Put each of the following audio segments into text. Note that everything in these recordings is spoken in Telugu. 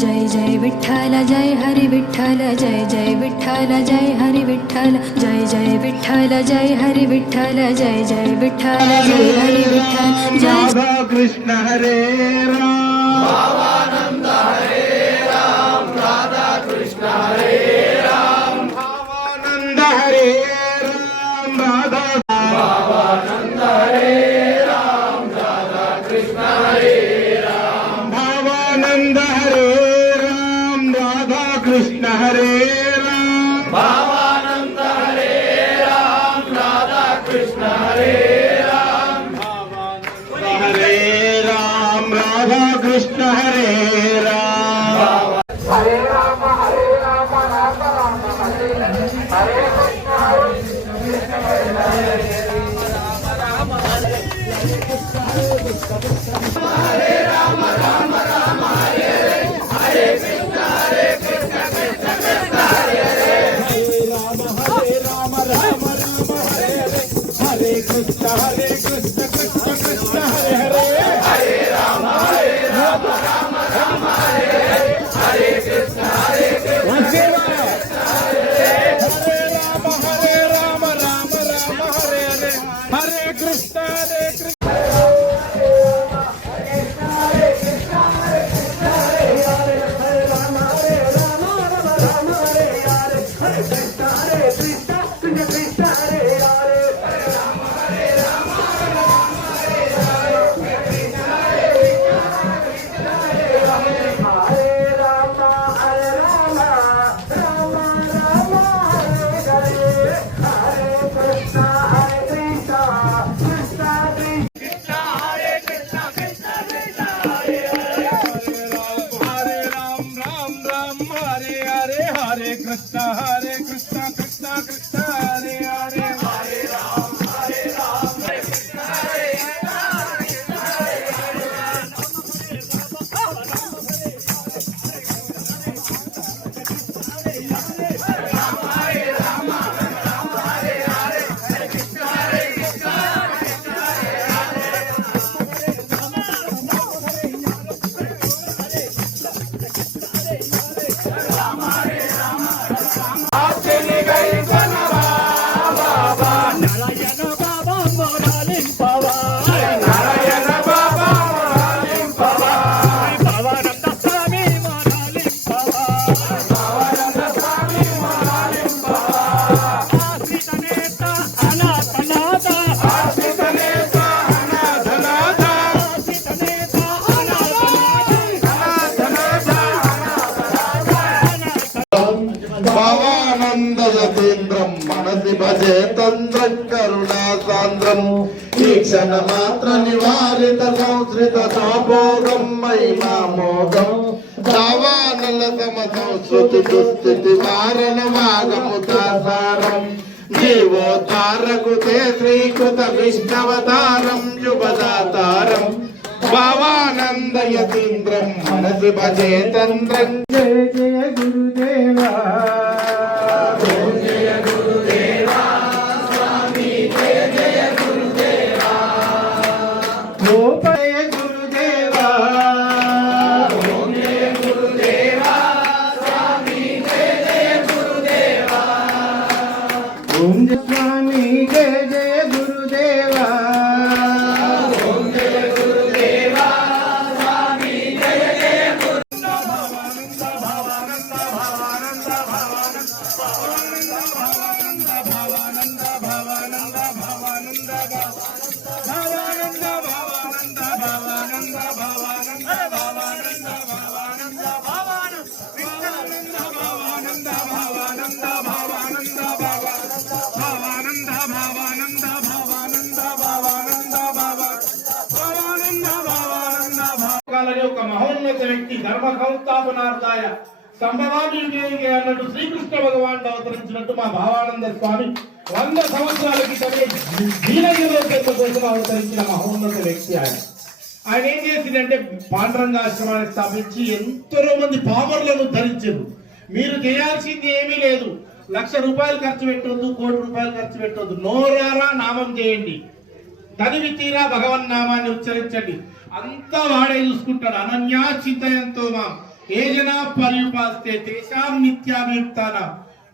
जय जय विठ्ठल जय हरि विठ्ठल जय जय विठ्ठल जय हरि विठ्ठल जय जय विठ्ठल जय हरि विठ्ठल जय जय विठ्ठल जय हरि विठ्ठल जय राधा कृष्ण हरे राम भावानंद हरे राम राधा कृष्ण हरे राम भावानंद हरे राम राधा भावानंद हरे राम राधा कृष्ण हरे राम भावानंद हरे राम राधा कृष्ण हरे राम भावानंद हरे राम राधा कृष्ण हरे राम हरे राम राधा कृष्ण हरे राम हरे राम राम राम हरे हरे कृष्ण हरे राम राम राम हरे हरे कृष्ण कृष्ण कृष्ण हरे हरे राम राम हरे हरे कृष्ण कृष्ण कृष्ण हरे हरे हरे राम राम राम हरे हरे कृष्ण हरे राम राम हरे हरे हरे कृष्ण हरे कृष्ण कृष्ण कृष्ण हरे हरे हरे राम हरे कृष्ण हरे భావానంద యతీంద్రం మనసి భజే తంద్రం కరుణా సాంద్రం ఈ క్షణ మాత్ర నివారిత సంస్కృత సోభోగం మహిమామోగం దావానల తమ సంస్కృతి దుస్థితి వారణ వాగముతాసారం జీవోతారకు తే శ్రీకృత విష్ణవతారం యువదాతారం భావానంద యతీంద్రం మనసి భజే తంద్రం జయ జయ గురుదేవా जय गुरुदेवा स्वामी जय जय गुरुदेवा गोपय गुरुदेवा ओम जय गुरुदेवा स्वामी जय जय गुरुदेवा ओम स्वामी जय जय गुरुदेवा ओम जय गुरुदेवा स्वामी जय जय ఒక మహోన్నత వ్యక్తి ధర్మ సంస్థాపనార్థాయ సంభవామి యుగే అన్నట్టు శ్రీకృష్ణ భగవానుడు అవతరించినట్టు మా భావానంద స్వామి 100 సంవత్సరాల క్రితమే దీనగిరిలో కోసం అవతరించిన మహోన్నత వ్యక్తి ఆయన ఏం చేసిందంటే పాండురంగాశ్రమాన్ని స్థాపించి ఎంతో మంది పామరులను ధరించారు. మీరు చేయాల్సింది ఏమీ లేదు, 1,00,000 రూపాయలు ఖర్చు పెట్టొద్దు, 1 కోటి రూపాయలు ఖర్చు పెట్టొద్దు, నోరారా నామం చేయండి, తనివి తీరా భగవన్ నామాన్ని ఉచ్చరించండి, అంతా వాడే చూసుకుంటాడు. అనన్యా చింతయంతో మా ఏ జనా పర్యుపాస్తే తేషాం నిత్యాభియుక్తానాం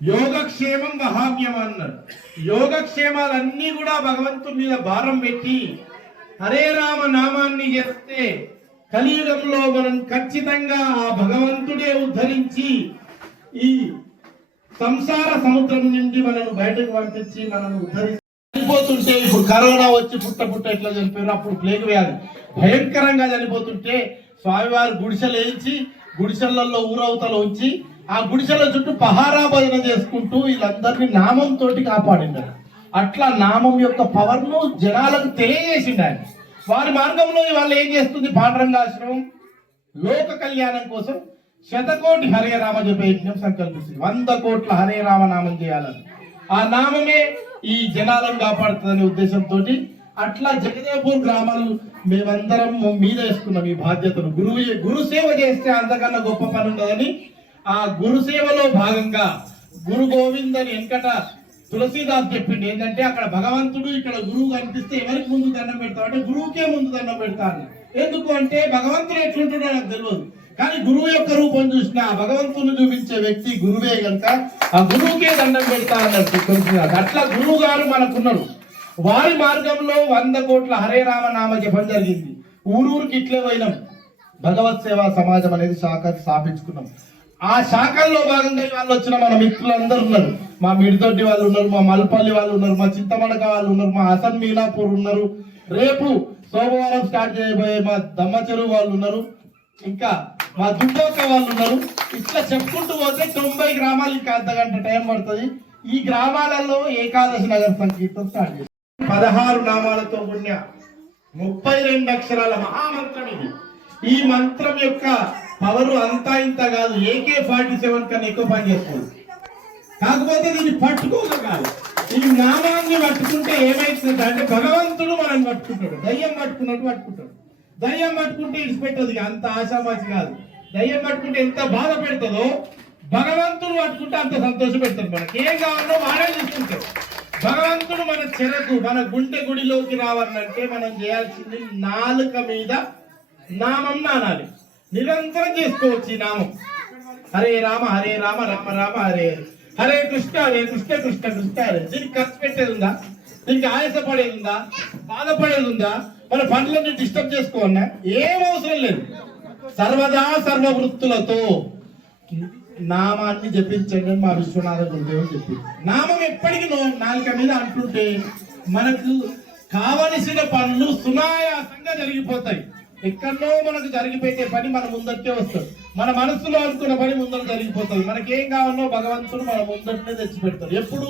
యోగక్షేమం వహామ్యం అన్నాడు. యోగక్షేమాలన్నీ కూడా భగవంతుడి మీద భారం పెట్టి హరే రామ నామాన్ని చేస్తే కలియుగంలో మనం ఖచ్చితంగా ఆ భగవంతుడే ఉద్ధరించి ఈ సంసార సముద్రం నుండి మనను బయటకు పంపించి మనను ఉద్ధరించి చనిపోతుంటే, ఇప్పుడు కరోనా వచ్చి పుట్ట ఎట్లా చనిపోయారు, అప్పుడు ప్లేగ్ వ్యాధి భయంకరంగా చనిపోతుంటే స్వామివారు గుడిసెలు వేయించి గుడిసెలలో ఊరవతలు ఉంచి ఆ గుడిసెల చుట్టూ పహారా భజన చేసుకుంటూ వీళ్ళందరినీ నామంతో కాపాడినారు. అట్లా నామం యొక్క పవర్ ను జనాలకు తెలియజేసిండు ఆయన. వారి మార్గంలో వాళ్ళు ఏం చేస్తుంది, పాండురంగాశ్రమం లోక కళ్యాణం కోసం 100 కోటి హరే రామ జప యజ్ఞం సంకల్పిస్తుంది. 100 కోట్ల హరే రామ నామం చేయాలని. ఆ నామమే ఈ జనాలను కాపాడుతుందనే ఉద్దేశంతో అట్లా జగదేవ్పూర్ గ్రామాలు మేమందరం మీద వేసుకున్నాం ఈ బాధ్యతను. గురు సేవ చేస్తే అంతకన్నా గొప్ప పని ఉండదని ఆ గురు సేవలో భాగంగా గురు గోవింద్ అని వెనకట తులసీదాస్ చెప్పింది ఏంటంటే, అక్కడ భగవంతుడు ఇక్కడ గురువు కనిపిస్తే ఎవరికి ముందు దండం పెడతావు అంటే గురువుకే ముందు దండం పెడతాను. ఎందుకు అంటే భగవంతుడు ఎట్లుంటాడో నాకు తెలియదు, కానీ గురువు యొక్క రూపం చూసిన భగవంతుని చూపించే వ్యక్తి గురువే కనుక ఆ గురువుకే దండం పెడతారన్నట్టు తులసీదాస్. అట్లా గురువు గారు మనకున్నారు. వారి మార్గంలో 100 కోట్ల హరే రామ నామ జపం జరిగింది. ఊరూరికి ఇట్లే పోయినాం. భగవత్ సేవా సమాజం అనేది శాఖ స్థాపించుకున్నాం. ఆ శాఖల్లో భాగంగా వాళ్ళు వచ్చిన మన మిత్రులు అందరు ఉన్నారు. మా మిడిదొడ్డి వాళ్ళు ఉన్నారు, మా మల్పల్లి వాళ్ళు ఉన్నారు, మా చింతమడక వాళ్ళు ఉన్నారు, మా హసన్ మీనాపూర్ ఉన్నారు, రేపు సోమవారం స్టార్ట్ చేయబోయే మా దమ్మచెరువు వాళ్ళు ఉన్నారు, ఇంకా మా దుబ్బోక వాళ్ళు ఉన్నారు. ఇట్లా చెప్పుకుంటూ పోతే 90 గ్రామాలు ఇంకా అర్ధగంట టైం పడుతుంది. ఈ గ్రామాలలో ఏకాదశి నగర సంకీర్తన స్టార్ట్ చేస్తాం. 16 నామాలతో కూడిన 32 అక్షరాల మహామంత్రం ఇది. ఈ మంత్రం యొక్క పవర్ అంతా ఇంత కాదు, AK-47 కన్నా ఎక్కువ పని చేస్తుంది. కాకపోతే దీన్ని పట్టుకోగలగాలి. ఈ నామాన్ని పట్టుకుంటే ఏమైతుంది అంటే భగవంతుడు మనం పట్టుకుంటాడు. దయ్యం పట్టుకున్నట్టు పట్టుకుంటాడు. దయ్యం పట్టుకుంటే ఇడిచిపెట్టదు, అంత ఆశామాసి కాదు. దయ్యం పట్టుకుంటే ఎంత బాధ పెడుతుందో భగవంతుడు పట్టుకుంటే అంత సంతోషం పెడతాడు. మనకి ఏం కావాలో వాడే చూసుకుంటాడు. భగవంతుడు మన చెరకు మన గుండె గుడిలోకి రావాలంటే మనం చేయాల్సింది నాలుక మీద నామం నానాలి. నిరంతరం చేసుకోవచ్చు ఈ నామం. హరే రామ రామ రామ హరే హరే కృష్ణ కృష్ణ కృష్ణ హరే. దీనికి ఖర్చు పెట్టేది ఉందా? దీనికి ఆయాసపడేది ఉందా? బాధపడేది ఉందా? మన పనులన్నీ డిస్టర్బ్ చేసుకోవన్నా ఏం అవసరం లేదు. సర్వదా సర్వవృత్తులతో నామాన్ని జపించండి అని మా విశ్వనాథ గురుదేవుడు చెప్పింది. నామం ఎప్పటికీ నాలుక మీద అంటుంటే మనకు కావలసిన పనులు సునాయాసంగా జరిగిపోతాయి. ఎక్కడో మనకు జరిగిపెట్టే పని మన ముందరికే వస్తుంది. మన మనసులో అనుకున్న పని ముందర జరిగిపోతుంది. మనకేం కావాలో భగవంతుడు మన ముందరనే తెచ్చి పెడతాడు. ఎప్పుడు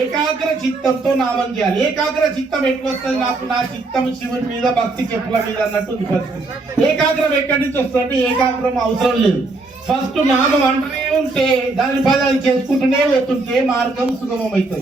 ఏకాగ్ర చిత్తంతో నామం చేయాలి. ఏకాగ్ర చిత్తం ఎట్లా వస్తుంది? నాకు నా చిత్తం శివుని మీద భక్తి చెప్పుల మీద అన్నట్టు ఉంది పరిస్థితి. ఏకాగ్రం ఎక్కడి నుంచి వస్తుంది? ఏకాగ్రం అవసరం లేదు. ఫస్ట్ నామం అంటూనే ఉంటే దాని పదాలు చేసుకుంటూనే పోతుంటే మార్గం సుగమం అవుతుంది.